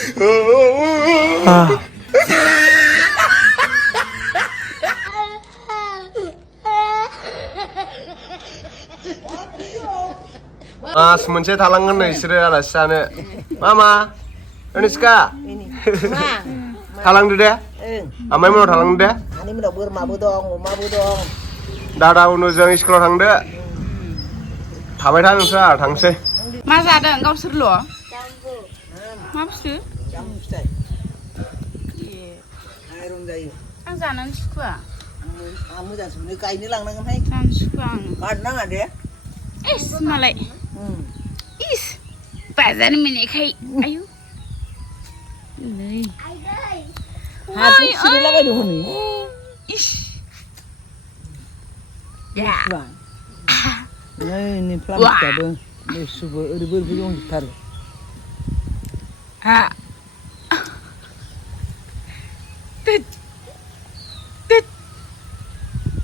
Mas moनसे थालांगोन नोंसोरो आलासि जानो मामा अनिस्का थालांदो दे आमाइ मोनाव थालांदो दे आनै मोनाव बोरमाबो दं अमाबो दं दादा उनुजों स्कुलाव थांदो थाबाय था नोंस्रा थांसै मा जादों गावसोरल' मा बुस्थु जामुं फिथाइ आइरन जायो आं जानानै सुखुवा आं मोजांसो मोनो गायनो लांनांगोनहाय जानो सुखुवा आं गारनो नाङा दे इस मालाय इस बाजार मोननायखाय आयु नै हारसिं सिरिलाबायदों हनै इस नै प्लास्टिकआबो गुसुबो ओरैबो दंजोबथारो हा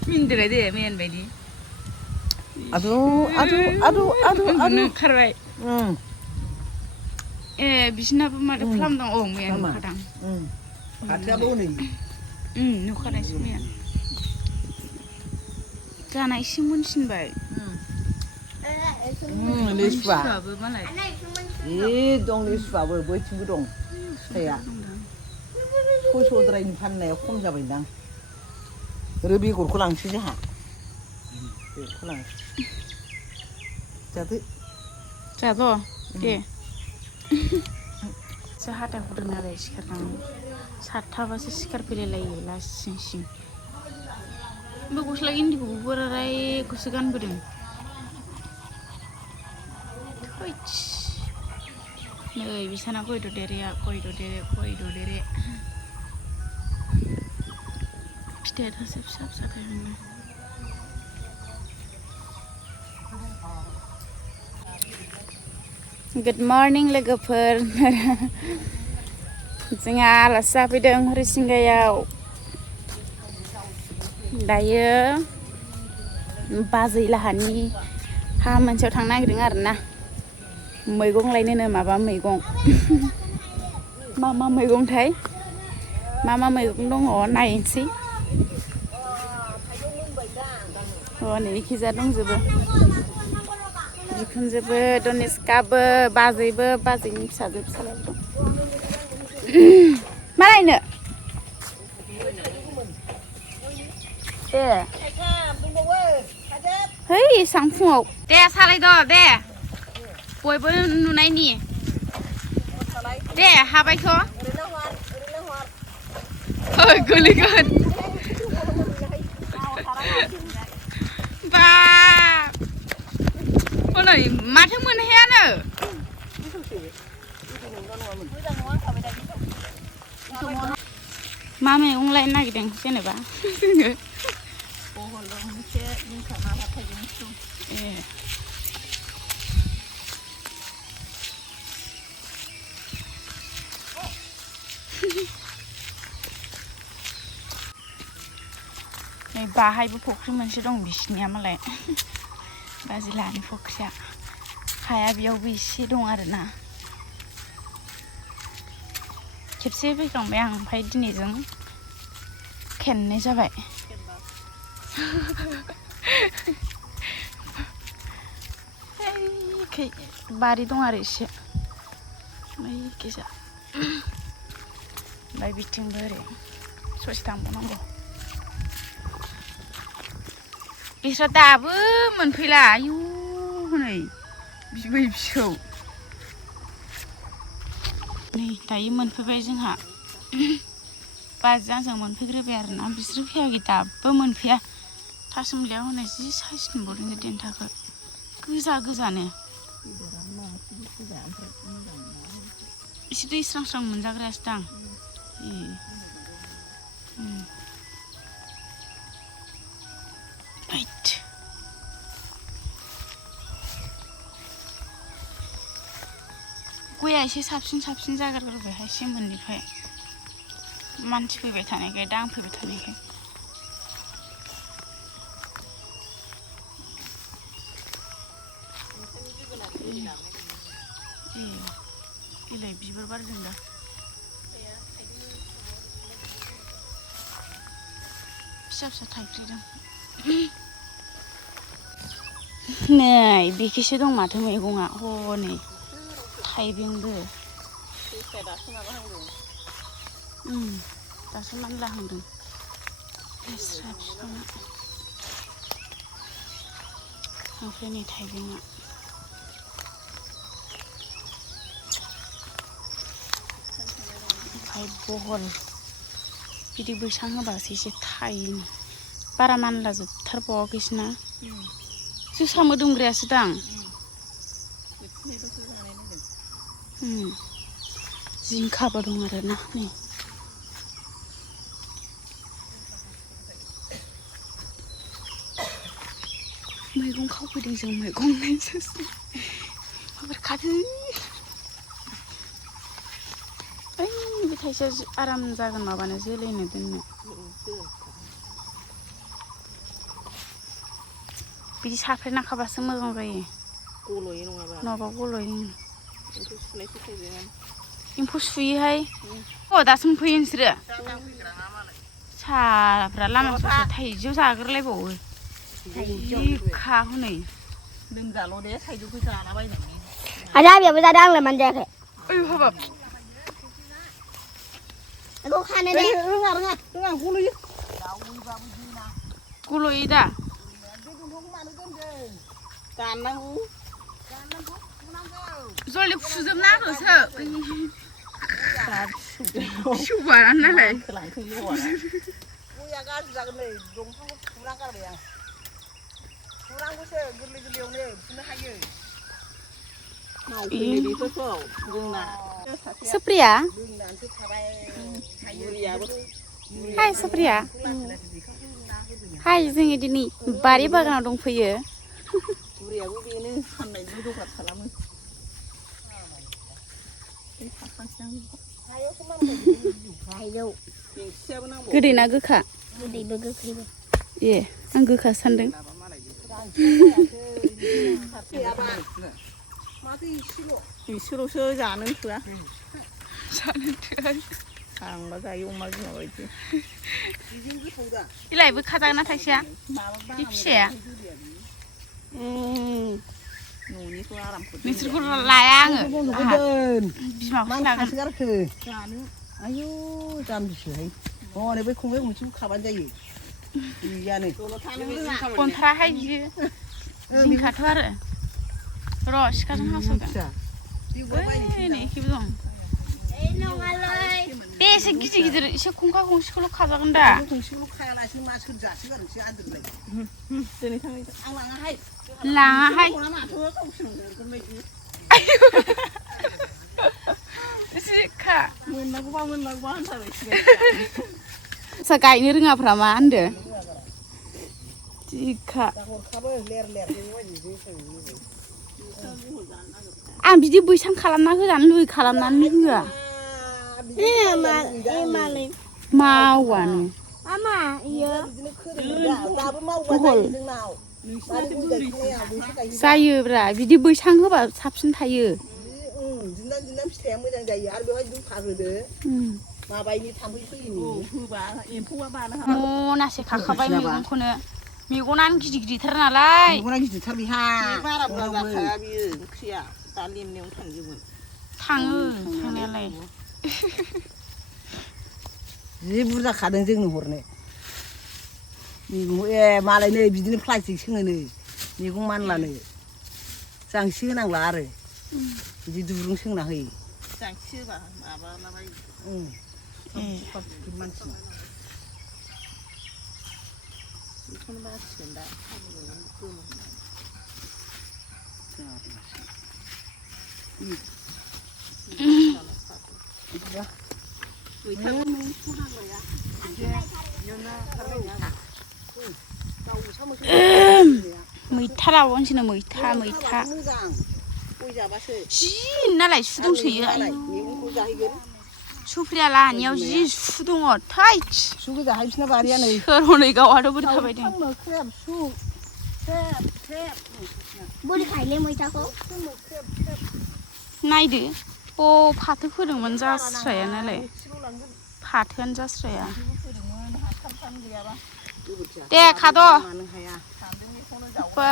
मिन्दिरा दे मेन बायदि आदु ओंखारबाय ए बिसिनाबो माथो खालामदों औ मैया नुखादां फाथोआबो हनै नुखानायसो मैया जाना एसे मोनसिनबाय लिसुआबो मालाय दं लिसुआबो बैथिंबो दं फिथाइया सयस'द्रायनि फाननाया खम जाबायदां ओरै बेगरखौ लांसै जोंहा बेगरखौ लांसै जादो जाद' दे जा हाथा गुदुं आरो सिखारनानै 7:00बासो सिखारफैलायलायो लासिं सिं बे गस्ला गिन्दिखौबो बोरायखौसो गानबोदों नै बिसाना गयद' देरे फिथाइया दासो फिसा थायहांदों गुड मर्निं लोगोफोर जोंहा आलासि जाफैदों हरिसिंगायाव दायो बाजै लाहानि हा मोनसेयाव थांनो नागिरदों आरोना मैगं लायनोनो माबा मैगं मा मैगंथाय मा मैगं दङ नायनोसै नै इखिजा दंजोबो बिखुनजोबो दनिसकाबो बाजैबो बाजैनि फिसाजो फिसाज्ला दं मा लायनो ए है एसां फुङाव दे सालायद' दे बयबो नुनायनि दे हाबायथ' गोलैगोन बा हनै माथो मोनहैयानो मा मैगं लायनो नागिरदों जेनेबा जोङो ए नै बाहायबो फख्रि मोनसे दं बिसिनिया मालाय बाजिलानि फख्रिया हाया बेयावबो एसे दं आरोना खेबसे फैखांबाय आं ओमफ्राय दिनैजों खेननै जाबाय बारि दं आरो एसे गेजा ओमफ्राय बिथिंबो ओरै ससे थांबावनांगौ बिस्रा दाबो मोनफैला आयु हनै बिबै फिसौ नै दायो मोनफैबाय जोंहा बाजै आंजों मोनफैग्रोबाय आरोना बिसोर फैयाखै दाबो मोनफैया थासुमलियाव हनै जि साइज नुबावदों देन्थाखौ गोजानो एसे दै स्रां मोनजाग्रायासो दां गया एसे साबसिन जागारग्रोबायहाय सेमोननिफ्राय मानसि फैबाय थानायखाय दांफैबाय थानायखाय बिलाइ बिबार बारदों दा फिसा फिसा थाइफ्रिदों नै बेखिसो दं माथो मैगङा हनै थाइबेंबो दासो मानलाहांदों लेस्रा बिफाङा ओमफ्राय नै थाइबेंआ ओमफ्राय बहल बिदि बैसां होबासो एसे थायो बारा मानला जोबथारबावाखैसोना जोसा मोदोमग्रायासो दां जिंखाबो दं आरोना नै मैगं खावफैदों जों मैगं नायसोसो माबोरै खादों ओइ बे थाइसेया आराम जागोन माबानो जोलैनो दोननो बिदि साफ्रेना खाबासो मोजां जायो गल'यो नङाबा गल'यो एम्फौ सुयोहाय दासो मोनफैयो नोंसोरो साफ्रा लामा ससे थाइजौ जाग्रोलायबावो खा हनै लोंजाल' दे थाइजौखौ जालाबायनानै आरो आबियाबो जादों आंलाय मानो जायाखै ओइ हाबाब बेखौ खानो दे रोङा गल'यो गल'यो दा दाननांगौ जलदि फुजोबना होसो सौबारा नालाय गया गाज्रि जागोन नै दंफांखौ फुना गारबाय आं फुनांगौसो गोरलै गोरलैयावनो फुनो हायो मावफैयो बेफोरखौ जोंना सुप्रिया लोंनानैसो थाबाय बुरियाबो हाय सुप्रिया हाय जोङो दिनै बारि बागानाव दंफैयो बुरियाबो बेनो फाननायनि जगार खालामो थाइजौ बेंसियाबो नांगौ गोदै ना गोखा गोदैबो गोखैबो ए आं गोखा सानदों एसेल'सो जानो थोआ आंबा जायो अमा बिमा बायदि बिलाइबो खाजागोन ना थाइसेया बे फिसाया न'निखौ आरामखौ नोंसोरखौ लाया आङो बिमाखौ लागोन जानो आयौ जाम्बिसोहाय हनै बै खंबाइ गंसेखौ खाबानो जायो गैयानो गनथ्राहाय बियो जिंखाथ' आरो र' सिखाजों हास'गोन नै एखेबो दं बे एसे गिदिर गिदिर एसे खंखा गंसेखौल' खाजागोन दा गंसेखौल' खायालासिनो मा सोर जासोगारोसो आदोरलाय दिनै थांनाय आं लाङाहाय लाङाहाय माथो गावसोर हरगोन बायदि जिखा मोननांगौबा होनथारबाय आदसा गायनो रोङाफ्रा मा होनदो जिखा हरखाबो लेर लेर आं बिदि बैसां खालामना होजानो लुगैयो खालामनानै होआ मावानो मामा इयो दाबो मावबा जोंनाव जायोब्रा बिदि बैसां होबा साबसिन थायो दिन्दां फिथाइया मोजां जायो आरो बेवहाय दुखा होदो माबायनि थाम्फै फैयिनि होबा एम्फौआ बानो मनासे खाखाबाय मैगंखौनो मेगनानो गिदिर गिदिरथार नालाय मेगना गिदिरथार बेहा बारा बुरजा जाखाया बियो ओंख्रिया दा लेमनायावनो थांजोबगोन थाङो थांनायालाय जि बुरजा खादों जोंनो हरनो मैगं ए मालाय नै बिदिनो प्लास्टिक सोङो नै मैगं मानलानो जांसि होनांला आरो बिदि दुरुं सोंना होयो जांसि होबा माबालाबायो मानसि बेखौनो बासिगोन दा मैथा लाबावनोसैनो मैथा जि नालाय सु दंसोयो सुफ्रिया लाहानियाव जि सु दङ थाइस सु गोजाहाय बारिया नै सोर हनै गावहाथ' बोरै थाबायदों बोरै खायोलै मैथाखौ नायदो फाथो फोदोंमोन जास्राया नालाय फाथोआनो जास्राया दे खाद' मानो हाया बा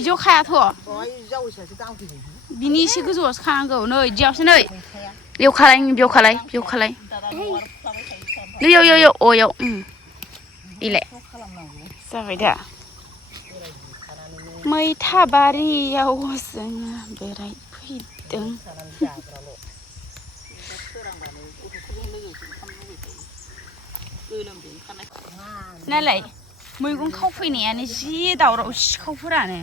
इजौ खायाथ' बहाय जावैसासो दांफैदों बिनि एसे गोजौआवसो खानांगौ नै इदियावसो नै बेयाव खालाय बेयाव खालाय बेयाव खालाय नैयाव याव अयाव इलाय जाबाय दा मैथा बारियाव जोङो बेरायफैदों नालाय मैगं खावफैनायानो जि दावराव सिखावफोरानो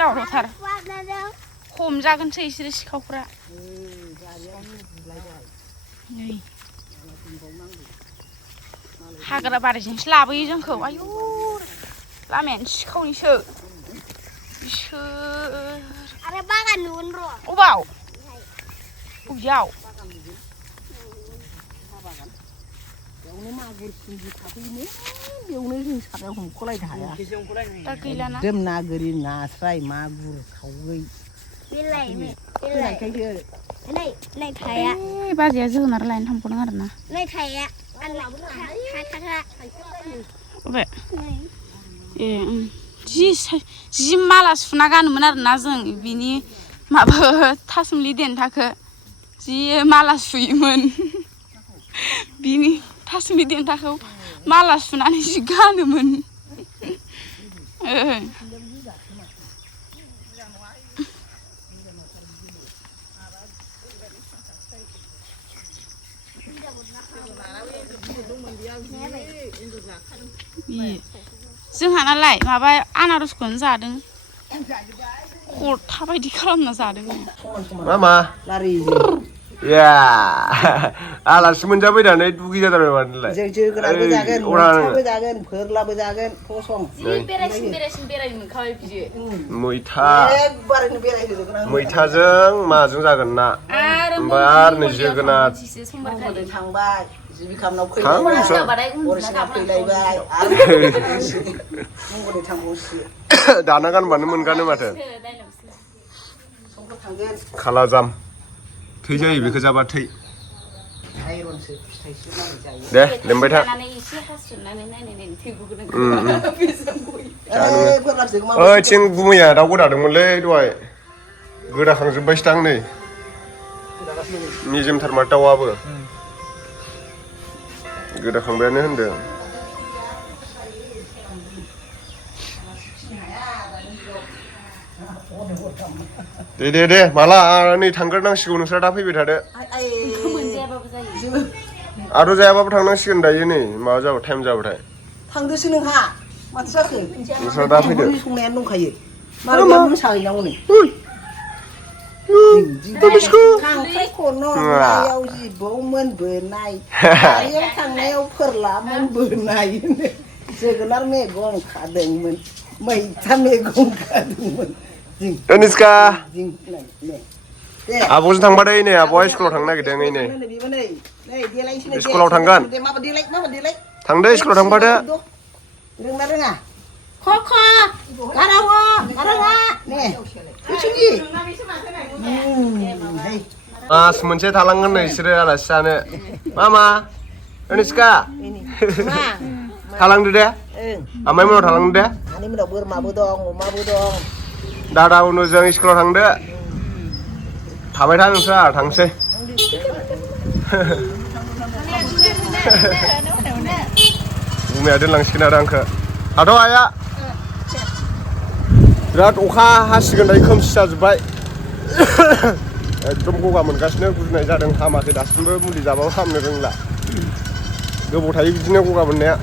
दावरावथार हमजागोनसो इसोरो सिखावफ्रा नै हाग्रा बारिजोंसो लाबोयो जोंखौ आयु लामायानो सिखावनिसो बिसोर आरो बागान नुगोन र' अबाव बबेयाव बेयावनो मागुर सिंगि थाफैयोनो बेयावनो जों सारायाव हमख'लायनो हाया दा गैलाना एकदम ना गोरि नास्राय मागुर खावै बिलाइ नै थाया बाजैया जोगोनार लायनो थांबावदों आरो ना नै थाया बबे ए जि माला सुना गानोमोन आरोना जों बिनि माबा थासुमलि देन्थाखौ जि माला सुयोमोन बिनि थासुमलि देन्थाखौ माला सुनानै जि गानोमोन जोंहानालाय माबा आनारसखौनो जादों खरथा बायदि खालामना जादों मामा या आलासि मोनजाफैनानै दुगै जाथारबाय मानोलाय जों जोगोनारबो जागोन मैथाबो जागोन फोरलाबो जागोन फसं बेरायसिन बेरायनो मोनखाबाय बियो मैथाजों माजों जागोन ना ओमफ्राय आरो नै जोगोनार थांबाय जिबिकामनाव फैलायबाय दाना गानबानो मोनगानो माथो खालाजाम थै जायो बेखौ जाबा थै दे लेमबाय था ओइथिं गुमैया दाउ गोदादोंमोनलै दहाय गोदाखांजोब्बायसो दां नै मेजेमथार माथो दाउआबो गोदाखांबायानो होनदों दे माला नै थांग्रोनांसिगौ नोंस्रा दा फैबाय थादो आरो जायाबाबो थांनांसिगोन दायो नै माबा जाबाय टाइम जाबाथाय थांदोसो नोंहा माथो जाखो नोंस्रा दा फैदो संनायानो दंखायो मारै मोसाहैनांगौ नै खांख्राइ खन'याव जिबौ मोनबोनाय बारियाव थांनायाव फोरला मोनबोनाय जोगोनार मैगं खादोंमोन मैथा मैगं खादोंमोन तनिष्का आब'जों थांबाथाय नै आब'आ स्कुलाव थांनो नागिरदों नै स्कुलाव थांगोन थांदो स्कुलाव थांफादो रोंना रोङा ख गाराङा ने मास मोनसे थालांगोन नै बिसोरो आलासि जानो मामा तनिष्का थालांदो दे आमाइ मोनाव थालांदो दे आनै मोनाव बोरमाबो दं अमाबो दं दादा उनुजों स्कुलाव थांदो थाबाय था नोंस्रा थांसै बुंनाया दोनलांसिगोन आरो आंखौ थाथ' आइया बिराद अखा हासिगोन दायो खोमसि जाजोब्बाय एकदम गगा मोनगासिनो गुजुनाय जादों हामाखै दासिमबो मुलि जाबाबो हामनो रोंला गोबाव थायो बिदिनो गगा मोननाया